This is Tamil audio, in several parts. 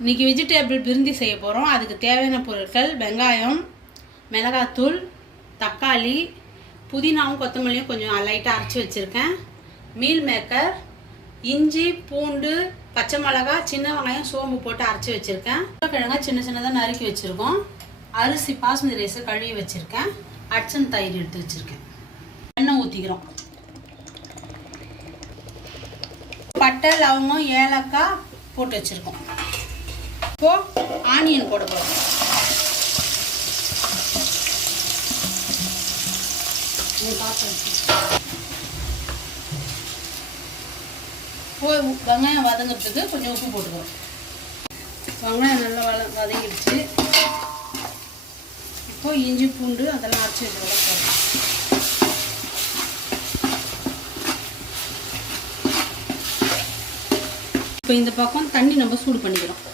இன்றைக்கி வெஜிடேபிள் பிரிஞ்சி செய்ய போகிறோம். அதுக்கு தேவையான பொருட்கள் வெங்காயம், மிளகாத்தூள், தக்காளி, புதினாவும் கொத்தமல்லியும் கொஞ்சம் லைட்டாக அரைச்சி வச்சுருக்கேன், மீல் மேக்கர், இஞ்சி, பூண்டு, பச்சை மிளகாய், சின்ன வெங்காயம், சோம்பு போட்டு அரைச்சி வச்சுருக்கேன். கிழங்கா சின்ன சின்னதாக நறுக்கி வச்சுருக்கோம். அரிசி பாஸ்மதி ரைஸை கழுவி வச்சுருக்கேன். அட்சன் தயிர் எடுத்து வச்சுருக்கேன். எண்ணெய் ஊற்றிக்கிறோம். பட்டை, லவங்கம், ஏலக்காய் போட்டு வச்சுருக்கோம். இப்போது ஆனியன் போட போகிறோம். வெங்காயம் வதங்கிறதுக்கு கொஞ்சம் உப்பு போட்டுக்கிறோம். வெங்காயம் நல்லா வதங்கிடுச்சு. இப்போ இஞ்சி, பூண்டு அதெல்லாம் அரைச்சி வச்சுக்கலாம். இப்போ இந்த பக்கம் தண்ணி நம்ம சூடு பண்ணிக்கிறோம்.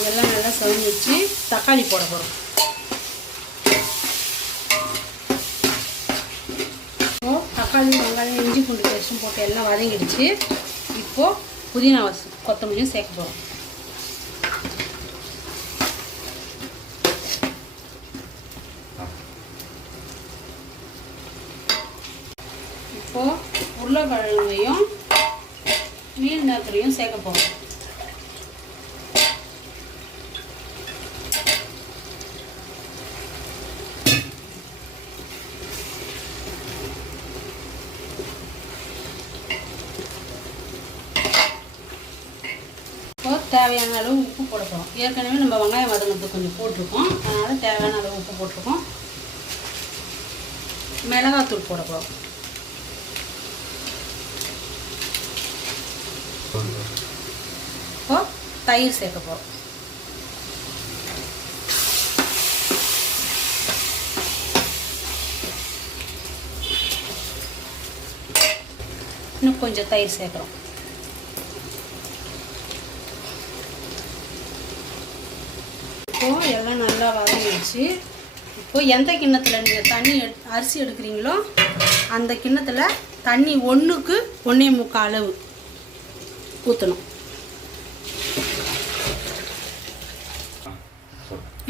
இதெல்லாம் நல்லா சவந்துச்சு. தக்காளி போட போகிறோம். இப்போது தக்காளி, வெங்காயம், இஞ்சி, பூண்டு பேஸ்ட்டும் போட்டு எல்லாம் வதங்கிடுச்சு. இப்போது புதினா கொத்தமல்லியும் சேர்க்க போகிறோம். இப்போது உருளைக்கிழங்கையும் மீன் மேக்கரையும் சேர்க்க போகிறோம். தேவையான அளவு உப்பு போட போகிறோம். ஏற்கனவே நம்ம வெங்காயம் வதங்கிறதுக்கு கொஞ்சம் போட்டிருக்கோம், அதனால் தேவையான அளவு உப்பு போட்டிருக்கோம். மிளகாத்தூள் போட போகிறோம். இப்போ தயிர் சேர்க்க போகிறோம். இன்னும் கொஞ்சம் தயிர் சேர்க்குறோம். இப்போது எல்லாம் நல்லா வதங்கிடுச்சு. இப்போது எந்த கிண்ணத்தில் நீங்கள் தண்ணி அரிசி எடுக்கிறீங்களோ அந்த கிண்ணத்தில் தண்ணி 1க்கு 1.25 அளவு ஊற்றணும்.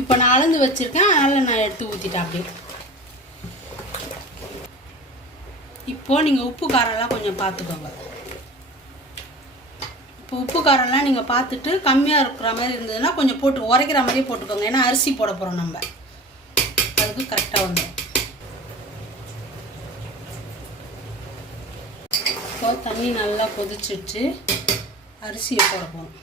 இப்போ நான் அளந்து வச்சுருக்கேன், அதனால் நான் எடுத்து ஊற்றிட்டேன். அப்படியே இப்போது நீங்கள் உப்பு காரம்லாம் கொஞ்சம் பார்த்துக்கோங்க. இப்போ உப்பு காரம்லாம் நீங்கள் பார்த்துட்டு கம்மியாக இருக்கிற மாதிரி இருந்ததுன்னா கொஞ்சம் போட்டு உரைக்கிற மாதிரியே போட்டுக்கோங்க. ஏன்னா அரிசி போட போகிறோம் நம்ம, அதுக்கு கரெக்டாக வந்துடும். இப்போ தண்ணி நல்லா கொதிச்சிட்டு அரிசியை போட போகிறோம்.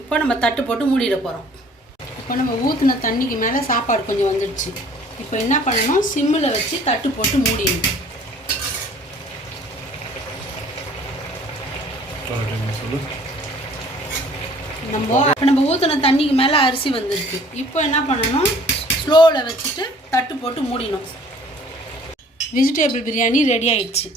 இப்போ நம்ம தட்டு போட்டு மூடிட போகிறோம். இப்போ நம்ம ஊற்றின தண்ணிக்கு மேலே சாப்பாடு கொஞ்சம் வந்துடுச்சு. இப்போ என்ன பண்ணணும், சிம்மில் வச்சு தட்டு போட்டு மூடிடணும். நம்ம ஊற்றின தண்ணிக்கு மேலே அரிசி வந்துருக்கு. இப்போ என்ன பண்ணணும், ஸ்லோவில் வச்சுட்டு தட்டு போட்டு மூடிடணும். வெஜிடேபிள் பிரியாணி ரெடி ஆயிடுச்சு.